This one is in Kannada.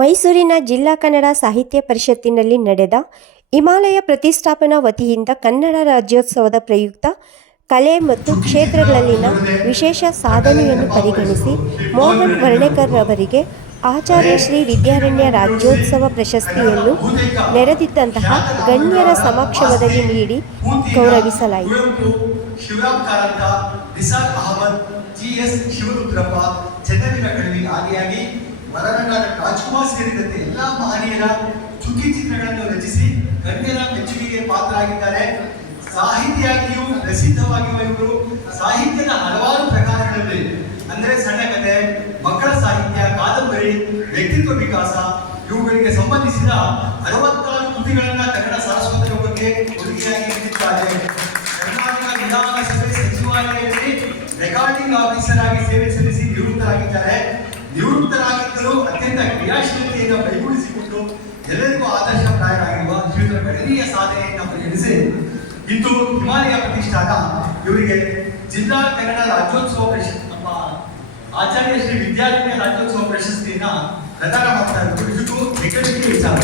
ಮೈಸೂರಿನ ಜಿಲ್ಲಾ ಕನ್ನಡ ಸಾಹಿತ್ಯ ಪರಿಷತ್ತಿನಲ್ಲಿ ನಡೆದ ಹಿಮಾಲಯ ಪ್ರತಿಷ್ಠಾಪನಾ ವತಿಯಿಂದ ಕನ್ನಡ ರಾಜ್ಯೋತ್ಸವದ ಪ್ರಯುಕ್ತ ಕಲೆ ಮತ್ತು ಕ್ಷೇತ್ರಗಳಲ್ಲಿನ ವಿಶೇಷ ಸಾಧನೆಯನ್ನು ಪರಿಗಣಿಸಿ ಮೋಹನ್ ವರ್ಣೇಕರ್ ಅವರಿಗೆ ಆಚಾರ್ಯ ಶ್ರೀ ವಿದ್ಯಾರಣ್ಯ ರಾಜ್ಯೋತ್ಸವ ಪ್ರಶಸ್ತಿಯನ್ನು ನೆರೆದಿದ್ದಂತಹ ಗಣ್ಯರ ಸಮಕ್ಷಮದಲ್ಲಿ ನೀಡಿ ಗೌರವಿಸಲಾಯಿತು. ವರನಟ ರಾಜ್ಕುಮಾರ್ ಸೇರಿದಂತೆ ಎಲ್ಲಾ ಮಹನೀಯರ ಚುಕ್ಕಿ ಚಿತ್ರಗಳನ್ನು ರಚಿಸಿ ಗಣ್ಯರ ಮೆಚ್ಚುಗೆಗೆ ಪಾತ್ರರಾಗಿದ್ದಾರೆ. ಸಾಹಿತಿಯಾಗಿಯೂ ಪ್ರಸಿದ್ಧವಾಗಿರುವ ಇವರು ಸಾಹಿತ್ಯದ ಹಲವಾರು ಪ್ರಕಾರಗಳಲ್ಲಿ, ಅಂದರೆ ಸಣ್ಣ ಕತೆ, ಮಕ್ಕಳ ಸಾಹಿತ್ಯ, ಕಾದಂಬರಿ, ವ್ಯಕ್ತಿತ್ವ ವಿಕಾಸ, ಇವುಗಳಿಗೆ ಸಂಬಂಧಿಸಿದ ಅರವತ್ತಾರು ಕೃತಿಗಳನ್ನ ಕನ್ನಡ ಸಾರಸ್ವತರ ಬಗ್ಗೆ ಕೊಡುಗೆಯಾಗಿ ನೀಡಿದ್ದಾರೆ. ಕರ್ನಾಟಕ ವಿಧಾನಸಭೆ ಸಚಿವಾಲಯದಲ್ಲಿ ರೆಕಾರ್ಡಿಂಗ್ ಆಫೀಸರ್ ಆಗಿ ಸೇವೆ ಸಲ್ಲಿಸಿ ನಿವೃತ್ತರಾಗಿದ್ದಾರೆ. ನಿವೃತ್ತರಾಗಿದ್ದರೂ ಅತ್ಯಂತ ಕ್ರಿಯಾಶೀಲತೆಯನ್ನು ಕೈಗೂಡಿಸಿಕೊಂಡು ಎಲ್ಲರಿಗೂ ಆದರ್ಶಪ್ರಾಯರಾಗಿರುವ ಶ್ರೀಧರ ಗಣನೀಯ ಸಾಧನೆಯನ್ನು ಪರಿಗಣಿಸಿ ಇಂದು ಹಿಮಾಲಯ ಪ್ರತಿಷ್ಠಾನ ಇವರಿಗೆ ಜಿಲ್ಲಾ ಕನ್ನಡ ರಾಜ್ಯೋತ್ಸವ ಪ್ರಶಸ್ತಿ ನಮ್ಮ ಆಚಾರ್ಯ ಶ್ರೀ ವಿದ್ಯಾರ್ಥಿನಿಯ ರಾಜ್ಯೋತ್ಸವ ಪ್ರಶಸ್ತಿಯನ್ನು ಪ್ರದಾನ ಮಾಡ್ತಾರೆ ಕುರಿತು ಇದು ಹೆಗ್ಗಳಿಕೆ ವಿಚಾರ.